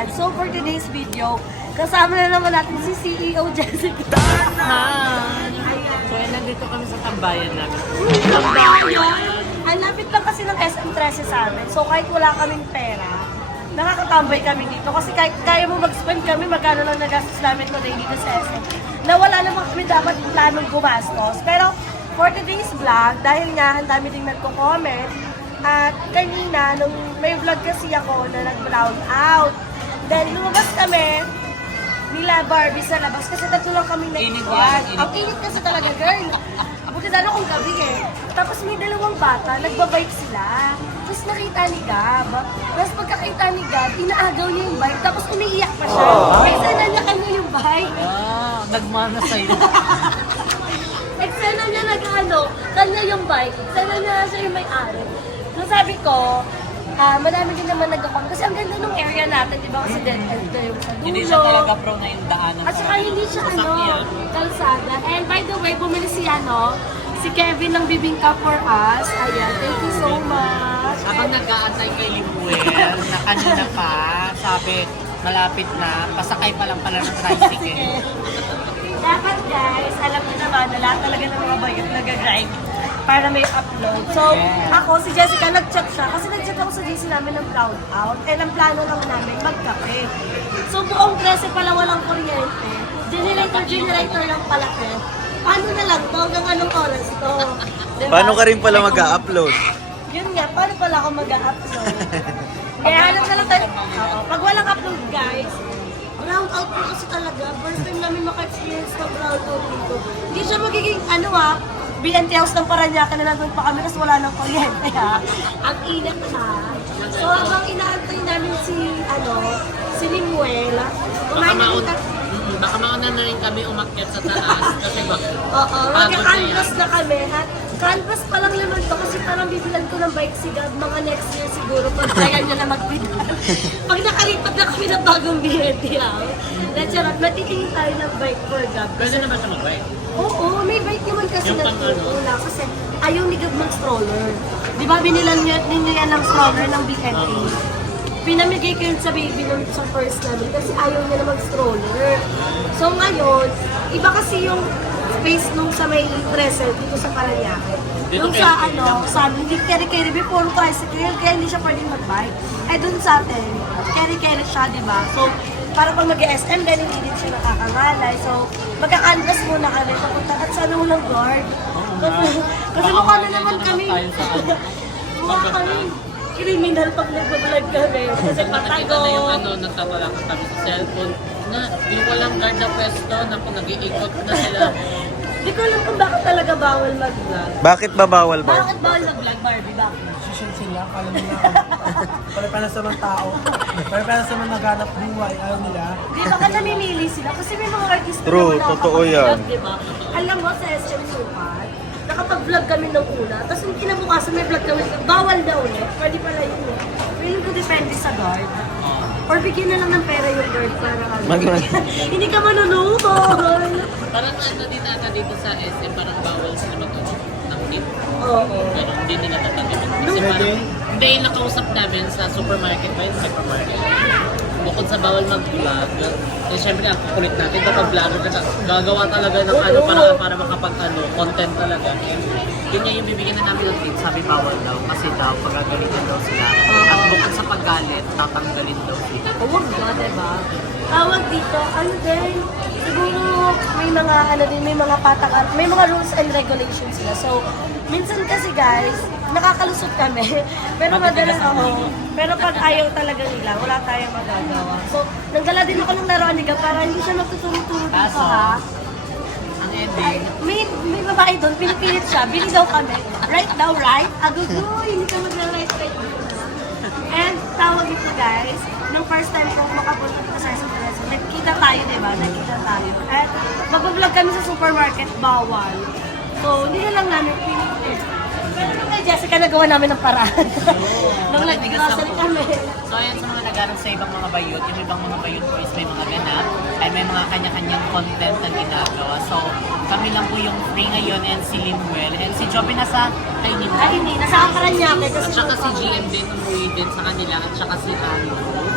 Ayan, so for today's video, kasama na naman natin si CEO Jessica. Hi! So, nandito kami sa tambayan namin. Tambayan! Ang lapit lang kasi ng SM13 sa amin. So kahit wala kaming pera, nakakatambay kami dito. Kasi kahit kaya mo mag-spend kami, magkano lang nagastos namin today dito sa SM. Na wala naman kami dapat planong gumastos. Pero for today's vlog, dahil nga ang dami ding nagko-comment, at kanina, nung may vlog kasi ako na nag-brown out, then lumabas kami, nila Barbie sa labas kasi tatlo lang kami nag-iwan. Ang init kasi talaga, girl. Buti lalo kung gabi eh. Tapos may dalawang bata, nagbabike sila. Tapos nakita ni Gab. Tapos pagkakita ni Gab, inaagaw niya yung bike. Tapos umiiyak pa siya. Eksena niya kanya yung bike. Nagmana sa'yo. Eksena niya kanya yung bike. Eksena niya siya yung may-ari. So sabi ko, marami din naman nagkakam. Kasi ang ganda ng area natin, di ba? Kasi dead end na yung sa dulo. Hindi siya talaga pro na yung daanan. At saka hindi siya kalsada. And by the way, bumili si Kevin ng bibingka for us. Ayan, thank you so much. Habang nag-aantay kay Limuel, na kanina pa, sabi, malapit na, pasakay pa lang pala ng tricycle. Dapat guys, alam niyo naman na lahat talaga ng mga bayot nag-grind para may upload. So, ako, si Jessica, nag-chat siya. Kasi nag-chat ako sa GC namin ng crowd out. And ang plano lang namin, magkape. So, buong 13 pala walang kuryente. Generator lang pala eh. Paano na lang to? Hanggang anong oras to? Diba? Paano ka rin pala mag-a-upload? Yun nga, paano pala ako mag-upload? Kaya hanap na lang tayo. Oo, pag walang upload guys, ground out po kasi talaga. First time namin maka-experience ng ground out dito. Hindi siya magiging BNT House ng Paranaque na nandun pa kami kasi wala nang kuryente ha. Ang init ha. So habang inaantay namin si Limuel, Baka mauna na rin kami umakyat sa taas. Kasi oo, magka-canvas na kami ha. Canvas pa lang naman to kasi parang bibilan ko ng bike si Gab mga next year siguro pag kaya niya na magbilan. Pag nakalipat na kami ng bagong BNT House, charot, matitingin tayo ng bike for Gab. Pwede na ba siya mag-bike? Oo, may bike naman kasi Yung nagtutula kasi ayaw ni Gab mag-stroller. Di ba binilan niya ng stroller ng BNT? Pinamigay ko yun sa baby nung sa first namin kasi ayaw niya na mag-stroller. So ngayon, iba kasi yung space nung sa may trestle dito sa Paranaque. Yung sa hindi carry-carry before tricycle, kaya hindi siya pwedeng mag-bike. Eh dun sa atin, carry-carry siya, di ba? So, para pag mag-SM, then hindi din siya nakakangalay. So, magka-canvas muna kami papunta at sana walang guard. Kasi mukha na naman kami. Mukha kami criminal pag nag-vlog kami. Kasi Nakita na yung patago. nagtatalakan kami sa cellphone na yung walang guard na pwesto na kung nag-iikot na sila. Di ko alam kung bakit talaga bawal mag-vlog. Bakit ba bawal ba? Bakit bawal mag-vlog, Barbie? Bakit? Social sila, kala nila pare-paras naman tao. Pare-paras naman naghanap buhay, ayaw nila. Di ba ka namimili sila? Kasi may mga artista True, na totoo nakakapag-vlog, yan. di ba? Alam mo, sa SM Sukat, nakapag-vlog kami ng una, tapos yung kinabukasan may vlog kami, bawal na ulit. Pwede pala yun eh. Feeling ko depende sa guard. Or bigyan na lang ng pera yung guard para hindi ka manunukol. Parang din ata dito sa SM, parang bawal sila ng tip. Oo. Pero hindi nila tatanggapin. Kasi parang, hindi yung nakausap namin sa supermarket ba yun? Supermarket. Bukod sa bawal mag-vlog, eh syempre ang kukulit natin kapag vlogger ka, gagawa talaga ng para makapag content talaga. Yun nga yung bibigyan na namin ng tip, sabi bawal daw, kasi daw pagagalitan daw sila. At bukod sa paggalit, tatanggalin daw sila. Huwag na, diba? Tawag dito, din, siguro may mga patakan, may mga rules and regulations sila. So, minsan kasi guys, nakakalusot kami. Pero madalas pero pag ayaw talaga nila, wala tayong magagawa. So, nagdala din ako ng laruan ni Gab para hindi siya magtuturo-turo dito ha. Ang ending, May babae doon, pinipilit siya, bili daw kami. Right daw, right? Agugoy, hindi ka mag-right. And tawag ito guys, nung first time ko makapunta sa SM13, nagkita tayo, di ba? Nagkita tayo. At mag-vlog kami sa supermarket, bawal. So, hindi na lang namin pinipilit. Pero nung kay Jessica, nagawa namin ng paraan. Nung nag-grocery kami. so ayan sa mga nagharap sa ibang mga bayot, yung ibang mga bayot po is may mga ganap, ay may mga kanya-kanyang content na ginagawa. So kami lang po yung free ngayon and si Limuel and si Joby nasa Kainin. Ay, hindi. Nasa Paranaque. At saka si GM din umuwi din sa kanila at saka si Ano.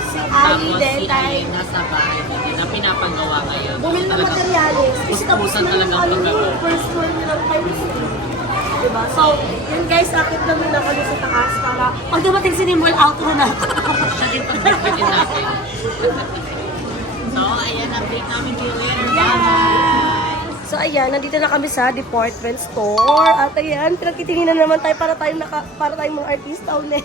Si Tapos din, si tayo. Ayin nasa bahay hindi na pinapagawa ngayon. Bumili ng Talagang- materyales. Kasi tapos Utusan na talaga yung ang ano, paggawa. first floor nilang Times 3. Diba? So, yun guys, akit namin na kami sa taas para pag dumating si Nimble, outro na. Siya din pag-bitbitin natin. So, ayan, update namin kayo later. Bye! So ayan, nandito na kami sa department store. At ayan, pinagtitinginan naman tayo para tayong mga artista ulit.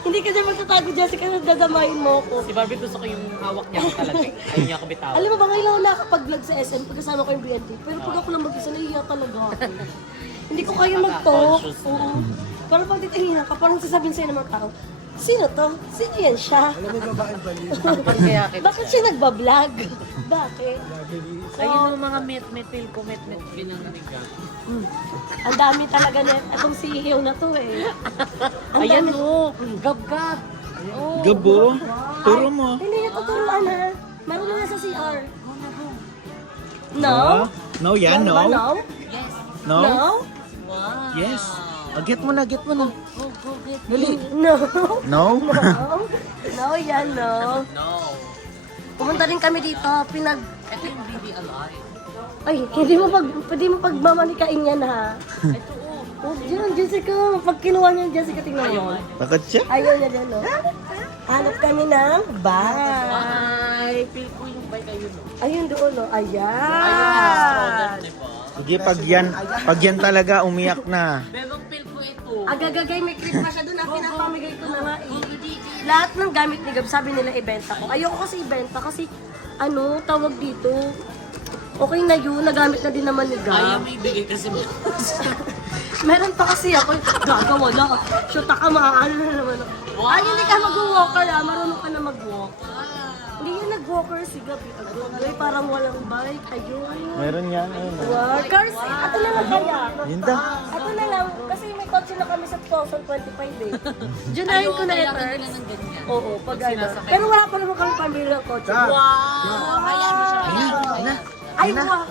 Hindi kasi magtatago, Jessica, dadamayin mo ko. Si Barbie gusto ko yung hawak niya talaga. Ayaw niya ako bitawan. Alam mo ba, ngayon ako nakakapag-vlog sa SM pagkasama ko yung BNT. Pero pag ako lang mag-isa, nahihiya talaga ako. Hindi ko kaya mag-talk. Conscious na. Oo. Parang pag titinginan ka, parang sasabihin sa'yo ng mga tao, sino to? Sino yan siya? Alam mo yung babaeng baliw. Kaya kita. Bakit siya nagbablog? Bakit? Ayun yung mga met-metil ko, met-met pinanganigan. Ang dami talaga na itong CEO na to eh. Ang Ayan dami- o, gab-gab. Oh. Gabo. Turo mo. Hindi niya tuturuan ha. Marunong na sa CR. No? No, yan, Ano ba, no. no? No. No? Wow. Yes. Get mo na, get mo na. Go, go, get. Dali. No? No. No? No, yan no. No. Pumunta rin kami dito, Ito yung BB Alive. Ay, pwede mo pagmamalikain yan ha. Ito o. Oh, dyan, Jessica. Pag kinuha niya, Jessica, tingnan mo. Bakit siya? Ayaw niya dyan, no? Hanap kami ng bike. Ay, feel ko yung bike ayun o. Ayun doon, no? Ayun, Ayan. diba? Sige, pag yan talaga, umiyak na. Bebang feel ko ito. Agagagay, may clip pa siya doon. Pinapamigay ko na nga eh. Lahat ng gamit ni Gab, sabi nila ibenta ko. Ayoko kasi ibenta kasi, ano, tawag dito. Okay na yun, nagamit na din naman ni Ayaw Gab. mo ibigay kasi mo. Meron pa kasi ako, gagawa na. Shoot ka, maaano na naman ako. Ay, hindi ka mag-walker ah, marunong ka na mag-walk. Hindi yan nag-walker si Gab. Agay, parang walang bike. Ayun. Meron yan. Ayun. Wow, cars, ato na lang kaya. Yun daw. Ato na lang, kasi may kotse na kami sa 2025 eh. Junahin ko na Kailangan i-turn. nila ng ganyan. Oo, pag ano. sinasakay. Pero wala pa naman kami pambili ng kotse. Wow! Hayaan mo siya. Ay, wow!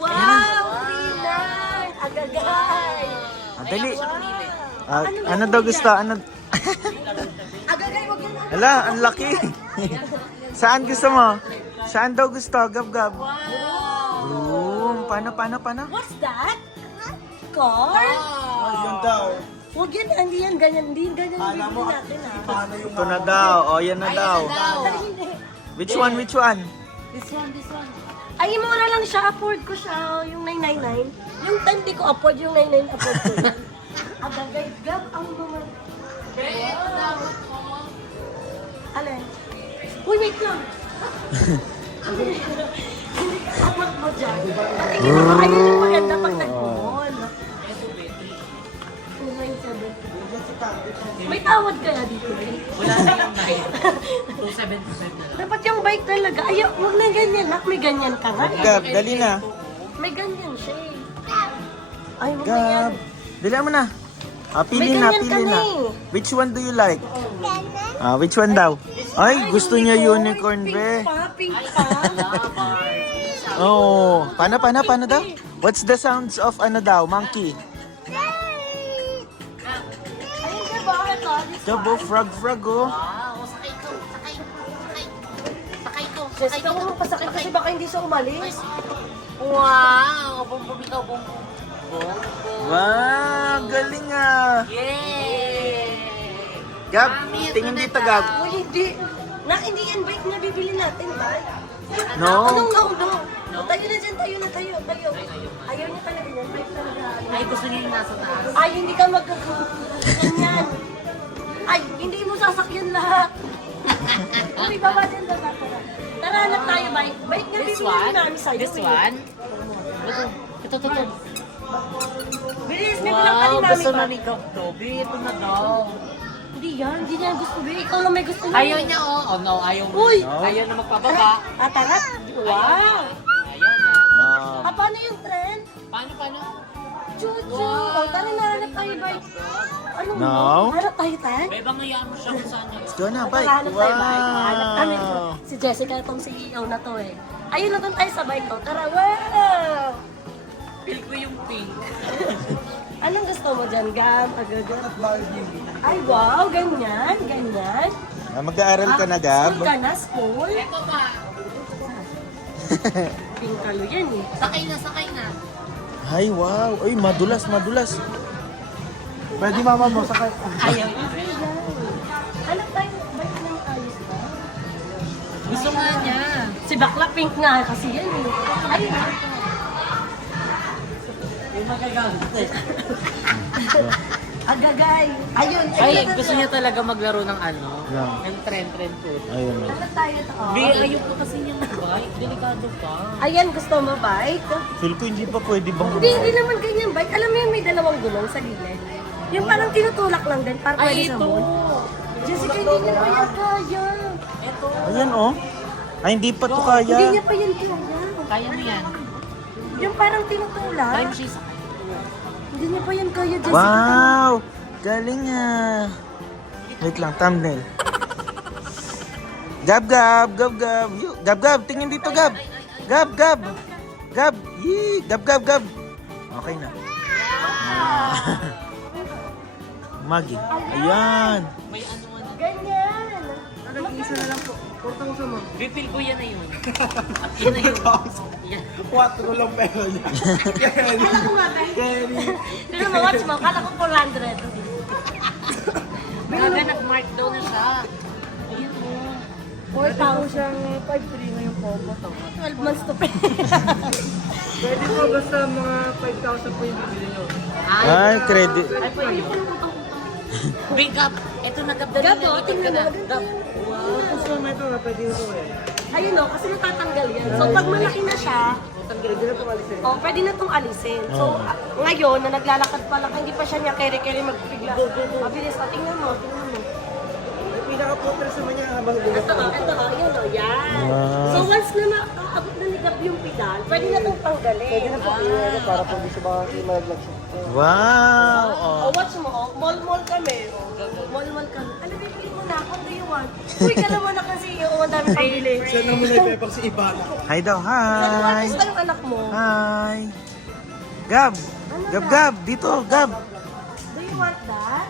Wow! Pinay! Agagay! Dali. Wow! Ano daw gusto? Ano? Agagay, wag yan. Ala, ang laki. Saan gusto mo? Saan daw gusto? Gab-gab. Boom. Paano? What's that? Car? Ayun daw. Huwag yan, hindi yan ganyan. Hindi yan ganyan yung Alam mo, bibili natin ah. paano yung Ito na daw. O, yan na daw. Ay, hindi. Which one? This one. Ay, mura lang siya. Afford ko siya. Yung 999. Yung 10 di ko afford. Yung 99 afford ko yun. Agagay, Gab, ang mga... Alin? Uy, wait lang. Hindi ka afford mo dyan. Patingin mo, ayun yung maganda pag nag-mall. 297. May tawad kaya dito. Wala na yung bike. 275 na lang. Dapat yung bike talaga. Ay, huwag na ganyan. Nak, may ganyan ka nga. Gab, dali na. May ganyan siya eh. Ay, huwag na Gab. yan. Dali mo na. Pili May na, ganyan ka pili na na. eh. Which one do you like? Which one daw? Ay, gusto niya unicorn, Pink be. pa, pink pa. Oh, paano daw? What's the sounds of ano daw? Monkey. Ayun ka ba? Ito, this Jabo, frog, oh. Wow, sakay ko. Sakay ko. Jessica, huwag mo pasakit kasi baka hindi siya umalis. Wow! Bumbum ikaw, bumbum. Wow, galing ah. Yay! Gab, tingin dito, Gab. Uy, hindi. Nak, hindi yan bike na bibili natin, ba? No? No. Tayo na dyan, tayo. Ayaw niya talaga yan, bike talaga. Ay, gusto niya yung nasa taas. Ay, hindi ka magkaganyan. Ay, hindi mo sasakyan lahat. Uy, baba dyan, baba. Tara, hanap tayo, bike. Bike na This bibili one? namin sa'yo. This eh. one? Ito. Bilis, may bilang ka Wow, din gusto namin na ba? ni Gab to. Ito na daw. Hindi niya gusto. Ikaw lang may gusto niya. Ayaw niya, oh. Oh no, ayaw mo. Uy! Ayaw na magpababa. Tara. Wow! Ayaw na. Paano yung trend? Paano? Chuchu! Oh, tara na, hanap tayo, bike. Ano No? mo? Hanap tayo, tan? Bebang hayaan mo siya kung saan niya. Let's go na, bike. Hanap tayo, bike. Hanap namin. Wow. Si Jessica, itong CEO na to eh. Ayun na doon tayo sa bike to. Tara, wow! Feel ko yung pink. Anong gusto mo dyan, Gam? Agagat? At Barbie. Ay, wow, ganyan, ganyan. Mag-aaral ka na, Gab? School ka na, school? Ito pa. Pingkalo yan eh. Sakay na, sakay na. Ay, wow. Ay, madulas, madulas. Pwede mama mo, sakay. Ayaw. Hanap tayo, bike ng ayos ba? Gusto nga niya. Si Bakla pink nga kasi yan eh. Ayun. Yung magagamit eh. Agagay. Ayun. Ay, gusto niya talaga maglaro ng ano? Yeah. Ng trend po. Ayun. Hanap tayo to. Bi, ayaw ko kasi niya mag-bike. Delikado pa. Ayan, gusto mo bike? Feel ko hindi pa pwede bang... Hindi naman ganyan bike. Alam mo yun, may dalawang gulong sa gilid. Yung parang tinutulak lang din, para pwede sa moon. Jessica, hindi niya pa yan kaya. Ito. Ayan, oh. Ay, hindi pa to Hindi kaya. niya pa yan kaya. Kaya mo yan. Yung parang tinutulak. Time she's Hindi niya pa yan kaya, Jessica. Wow! Galing ah. Wait lang, thumbnail. Gab, Gab, Gab, Gab. Gab, Gab, tingin dito, Gab. Gab, Gab. Gab, yee. Gab, Gab, Gab. Okay na. Magi. Ayan. may ano ano. Ganyan. Nag-iisa na lang po. 4,000 mo. Refill ko yan na yun. At yun na yun. Yan. 4 lang pera niya. Kala ko nga, guys. Kenny. Pero watch mo, kala ko 400. Gaga nag-mark daw na siya. Ayan mo. 4,000. Siyang 5,300 ngayong combo to. 12 months to pay. Pwede po basta mga 5,000 po yung bibili nyo. Ay, credit. Ay, pwede. Big up. Ito na Gab. Dali Gab, na. oh, Ikot ka tingnan na. mo, ganito Gab. Wow. Gusto mo ito na pwede ito eh. Ayun o, kasi natatanggal yan. So pag malaki na siya, Pwede na ito alisin. oh, pwede na itong alisin. So ngayon, na naglalakad pa lang, hindi pa siya niya kere-kere magpigla. Mabilis na, tingnan mo, tingnan mo. May pinaka-proper sa manya habang Ito o, yun o, yan. Wow. So once na nakaabot na ni Gab yung pedal, pwede na itong tanggalin. Pwede na po para po di siya baka malaglag siya. Wow. Oh. Oh, watch mo, oh. Mall-mall kami. Oh. Mall-mall kami. Ano, bibili mo na. What do you want? Uy, ka naman na kasi. Oh, ang dami pabili. Siya na muna yung pepang si Ibana. Hi daw, Ano hi. gusto ng anak mo? Hi. Gab. Gab, Gab. Dito, Gab. Do you want that?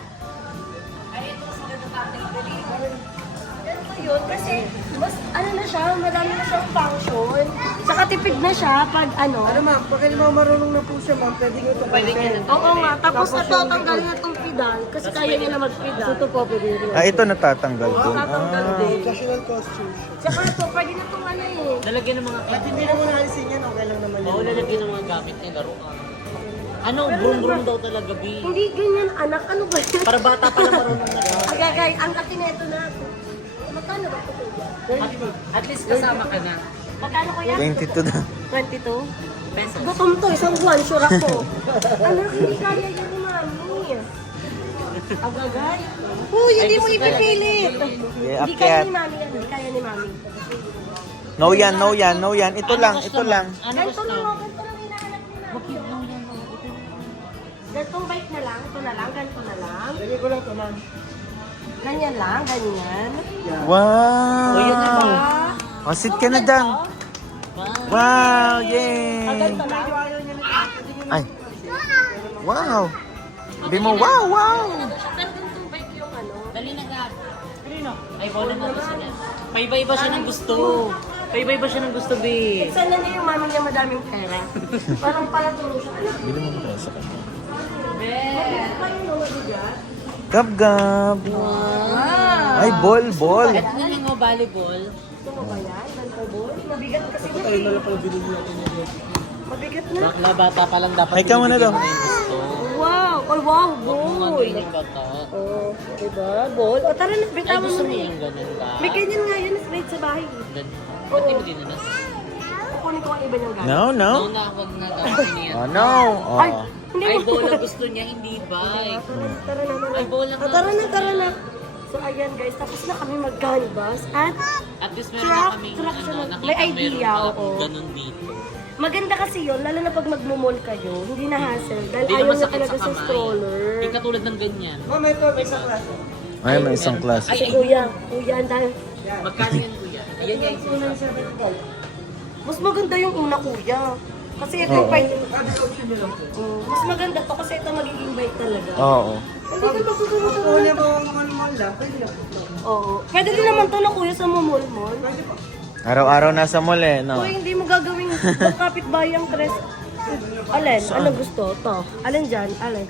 Ay, ito kasi delivery. Ganun pa yun kasi mas ano na siya, madami na siyang function. Saka tipid na siya pag ano. Ano ma'am, pag hindi mga marunong na po siya ma'am, pwede nyo ito palitin. Oo nga, tapos ito tanggalin na itong pedal kasi kaya niya na mag-pedal. Ito po, pwede rin. Ah, ito natatanggal din. Tatanggal Ah. din. Occasional costume siya. Saka ito, pwede na itong ano eh. Lalagyan ng mga At hindi na muna alisin yan, okay lang naman Oo, yun. lalagyan ng mga gamit niya. Laruan. Ano, brum-brum daw talaga, Bi. Hindi ganyan anak, ano ba yan? Para bata pa lang marunong na. Agagay, ang laki na ito na. Magkano ba ito? At least kasama ka na. Magkano ko yan? 22 na. 22? Pesos. Gutom to, isang buwan, sure ako. Anak, hindi kaya yan ni mami. Agagay. Uy, hindi mo ipipilit. Yeah, Hindi kaya akyat. ni mami yan, hindi kaya ni mami. No yan, no yan, no yan. Ito lang, ito lang. Ano Ganito gusto? lang, ganito lang hinahanap ni mami. Bakit daw yan? Ito. Ganitong bike na lang, ito na lang, ganito na lang. Lagay ko lang ito ma'am. Ganyan lang, ganyan. Wow. O, yun na ba? Oh, sit ka na dyan. Wow, yay. Ganito lang. Ay. Wow. Sabi mo, wow, wow. Pero ganitong bike yung ano. Dali na, Gab. Ay, wala na gusto niya. Paiba-iba siya ng gusto. Paiba-iba siya ng gusto, Bi. Sana niya yung mami niya madaming pera. Parang palatulong siya. Ano? Bili mo na sa kanya. Bakit pa yung mga bigat? Gab, Gab. Wow! Ay, ball, ball. Ito na lang, volleyball. Gusto mo ba yan? Ganito ball? Mabigat kasi Ayun yun na eh. lang pala binili natin yun. Mabigat na. Bakla, bata pa lang dapat. Ay, ikaw muna daw. binibigyan mo na yung gusto. Wow! Oh, wow! Huwag Boy! yung bata. Oh, diba? Ball? O tara na, Ay, bitawan gusto mo niya na. yung ganun ba? May ganyan nga yun, straight sa bahay. Ganun. Ba't di mo dinanas? Kukunin ko ang iba niyang gamit. No, no. No, na, huwag na gawin niya. Oh, no. Ay! Oh. Hindi Ay, mo. bola gusto niya, hindi bike. Tara na, Ay, bola Oh, tara na, tara na. So ayan guys, tapos na kami mag-canvas at At least meron na kami, Track siya ano, na- nakita may idea, meron oo. ganun dito. maganda kasi yun, lalo na pag magmumol kayo, hindi na hassle. Dahil Hindi ayaw naman na sakit talaga sa sa kamay. stroller. Hindi katulad ng ganyan. Ma'am, ito, may isang klase. Ay, may isang klase. Si kuya, ang dahil. Magkano yan, kuya? Ayan yan. Mas maganda yung una kuya. Kasi ito yung bike. Mas maganda to kasi ito magiging bike talaga. Oo. Hindi ka magkukuha po mga mall lang, pwede na po. Oo. Pwede din naman to na kuya sa mall-mall. Araw-araw nasa mall eh, no? Kuya, hindi mo gagawing kapitbahay ang dress. Alin? Ano gusto? To. Alin dyan? Alin?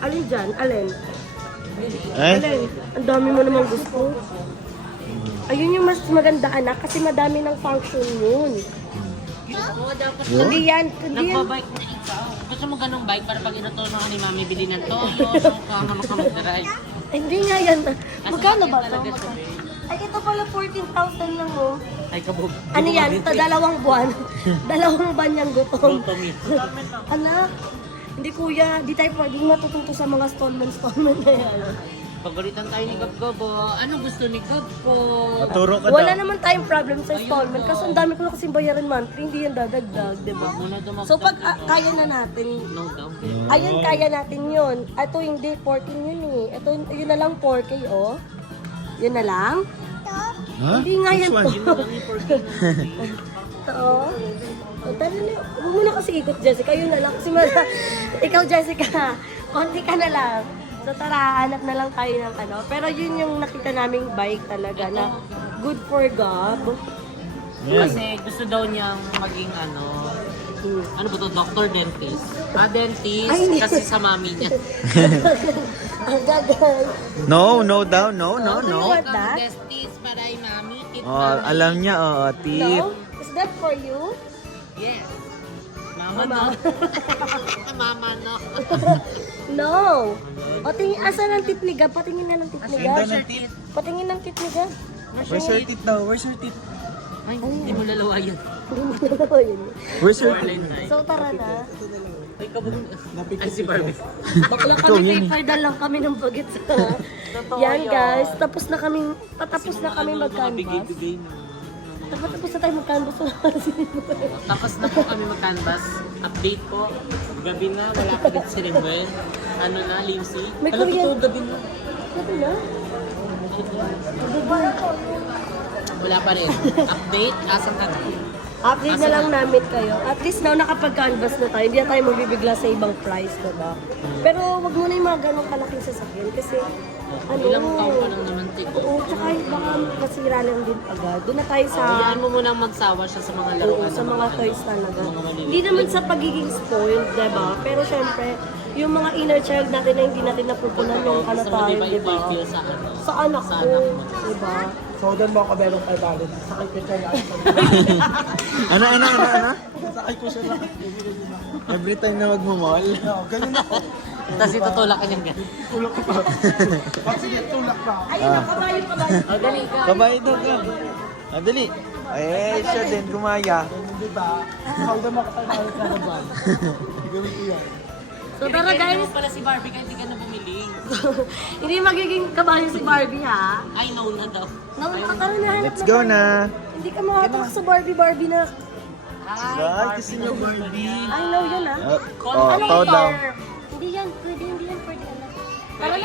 Alin dyan? Alin? Eh? Alin? Ang dami mo namang gusto. Ayun yung mas maganda anak kasi madami ng function yun. Oo, dapat Hindi yan. Hindi yan. nagbabike na ikaw. Gusto mo ganong bike para pag inutunan ni mami bili ng to. So, kama ka mag-drive. Hindi nga yan. Magkano ba to? talaga siya, Ay, ito pala 14,000 lang oh. Ay, kabog. Ano yan? Dalawang buwan. Dalawang buwan yung gutom. Anak, hindi kuya, di tayo pwedeng matututo sa mga stallment na yan. Pagalitan tayo ni Gab-Gab. Ano gusto ni Gab po? Maturo ka Wala daw. naman tayong problem sa installment kasi ang dami ko na kasing bayaran monthly, hindi yan dadagdag, di ba? Muna dumagdag. So pag kaya na natin, No down. ayun kaya natin yun. Ito hindi, 14 yun eh. Ito yun na lang 4K oh. Yun na lang? Ha? Hindi nga yan Which to. one? Ito oh. Tara na, huwag mo na kasi ikot Jessica, yun na lang. Kasi ikaw Jessica, konti ka na lang. So tara, hanap na lang tayo ng ano. Pero yun yung nakita naming bike talaga na good for Gab. Yan. Kasi gusto daw niyang maging ano ba to? Doctor dentist. Dentist. Ay, hindi. Kasi sa mami niya. Ang gagawin. No, no daw. No, no, Do you no. want that? Dentist para ay mami. Tip Oh, mami. alam niya, oo, tip. No? Is that for you? Yes. Mama no. Mama no. No. O tingin, asan ang tip ni Gab? Patingin na ng tip ni Gab. Patingin ng tip ni Gab. Where's your teeth daw? Where's your teeth? Ay, hindi mo lalawayan. Hindi mo na yun. Where's your tip? So tara na. Ay, kabog. Ay, si Barbie. Bakla Ikaw, kami, yan eh. paper lang kami ng bagit sa... Yan guys, patapos na kami mag-canvas. Tapos na tayo mag-canvas. Tapos na po kami mag-canvas. Update po. Gabi na, wala pa din si Rimmel. Ano na, Lindsay? May Alam, Korean. totoo, gabi na. Ano na? Dubai. Wala pa rin. Update, asan ka na? Update na lang namin kayo. At least now nakapag-canvas na tayo. Hindi na tayo magbibigla sa ibang price, diba? Pero wag mo na yung mga ganong kalaking sasakyan kasi Ilang taon pa lang naman, Tiko. Oo, tsaka baka masira lang din agad. Doon na tayo sa... Hayaan mo munang magsawa siya sa mga Oo, laruan. sa mga toys talaga. Mga maliliit. Hindi naman sa pagiging spoiled, diba? Pero syempre, yung mga inner child natin na hindi natin napupunan nung ano Gusto mo tayo, diba diba? i-feel sa ano? Sa anak Sa ko, anak mo. diba? So, doon mo ako belong 500. Sakay ko siya lang. Ano? Sakay ko siya lang. Every time na magmamall. No, ganun ako. Tapos itutulak ka niyang gano'n. Tulak ko pa. Pag sige, tulak pa. Ayun, kabayo. O, dali ka. Kabay daw ka. Dali. Eh, siya din, gumaya. Di ba? Ikaw naman ako 500 sa naban. Gawin ko yan. So tara guys, pala si Barbie kahit hindi ka na bumili. hindi magiging kabayo si Barbie ha. I know na daw. Tara na, hanap Let's go tayo. na. Hindi ka makakatak sa Barbie na. Bye, gusto niyo Barbie. I know yun ha. Oh, Ano to daw. Hindi yan pwede ano.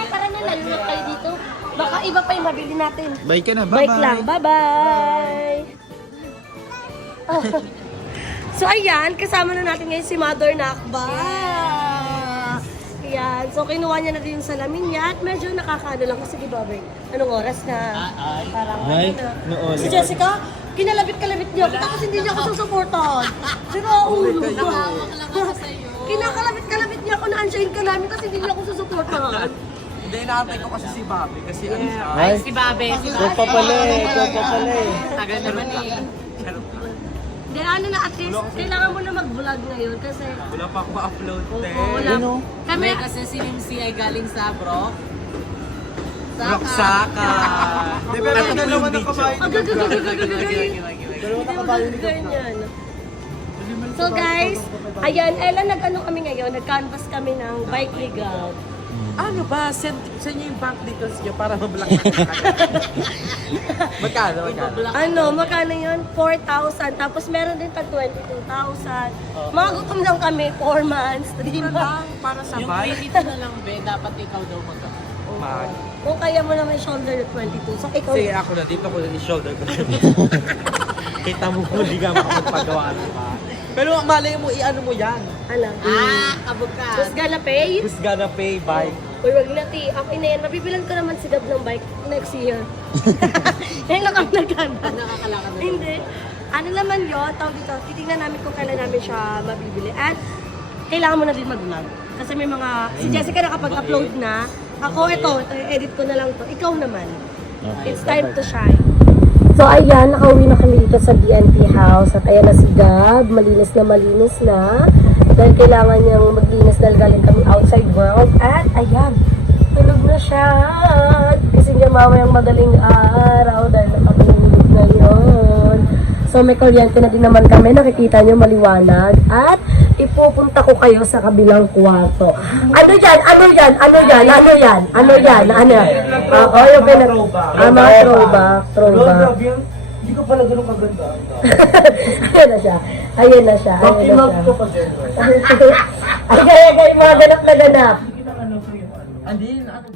Tara na, lalunod tayo dito. Baka iba pa yung mabili natin. Bye ka na, Bike lang, bye-bye. bye-bye! Oh. So ayan, kasama na natin ngayon si Mother Nakba. Ayan, so kinuha niya na din yung salamin niya at medyo nakakaano lang kasi di ba, Beng? Anong oras na? Parang Ay, ano na. noon. Si Jessica, kinalabit-kalabit niya ako tapos hindi niya ako susuportahan. Sino ulo? Kinakalabit-kalabit niya ako na ansyahin ka namin kasi hindi niya ako susuportahan. Hindi, inaantay ko kasi si Bobby. Kasi ano siya. Ay, Si Babe. Si ikaw pa pala eh, ikaw pa pala eh. Tagal naman eh. Hindi, ano na at least, kailangan mo na mag-vlog ngayon kasi Wala pa ako ma-upload. wala. Ano? Kami, Hindi kasi si Lindsay ay galing sa Brock. Roksaka! Di ba may dalawa na kabayo? Dalawa na kabayo ni ganyan. So guys, ayan, Ella, nag-ano kami ngayon, nag-canvas kami ng bike legal. Ano ba? Send niyo yung bank details niyo para mablock na Magkano? Ano, magkano yun? 4,000. Tapos meron din tag 22,000. Mga gutom lang kami, 4 months, 3 months. Para sa Yung bike? credit na lang, be, dapat ikaw daw Mag. Kung kaya mo naman shoulder 22, so ikaw, Sige, ako na. Dito ko na i-shoulder ko. Kita mo kung di ka makapagpagawa na ba? Pero malay mo, i-ano mo yan. Ano? Kabukas. Who's gonna pay? Who's gonna pay bike? Uy, wag na, ti. Okay na yan. Mabibilan ko naman si Gab ng bike next year. Ngayon lang kami nagkanda. Nakakalakad na. Hindi. Ano naman yun, tawag dito, titignan namin kung kailan namin siya mabibili. At kailangan mo na din mag-vlog. Kasi may mga, si Jessica nakapag-upload na. Ako, ito, edit ko na lang to. Ikaw naman. It's time to shine. So ayan, nakauwi na kami dito sa BNP house. At ayan na si Gab, malinis na. Dahil kailangan niyang maglinis dahil galing kami outside world. At ayan, tulog na siya. Kasi niya mamayang madaling araw dahil nakatulog na yun. So may kuryente na din naman kami, nakikita niyo maliwanag. At ipupunta ko kayo sa kabilang kwarto. Ano yan? Oo, yung mga throwback. Hindi ko pala ganun kaganda. Ayan na siya. Mag ko pa dyan. Ay, mga ganap na ganap. Hindi na ano.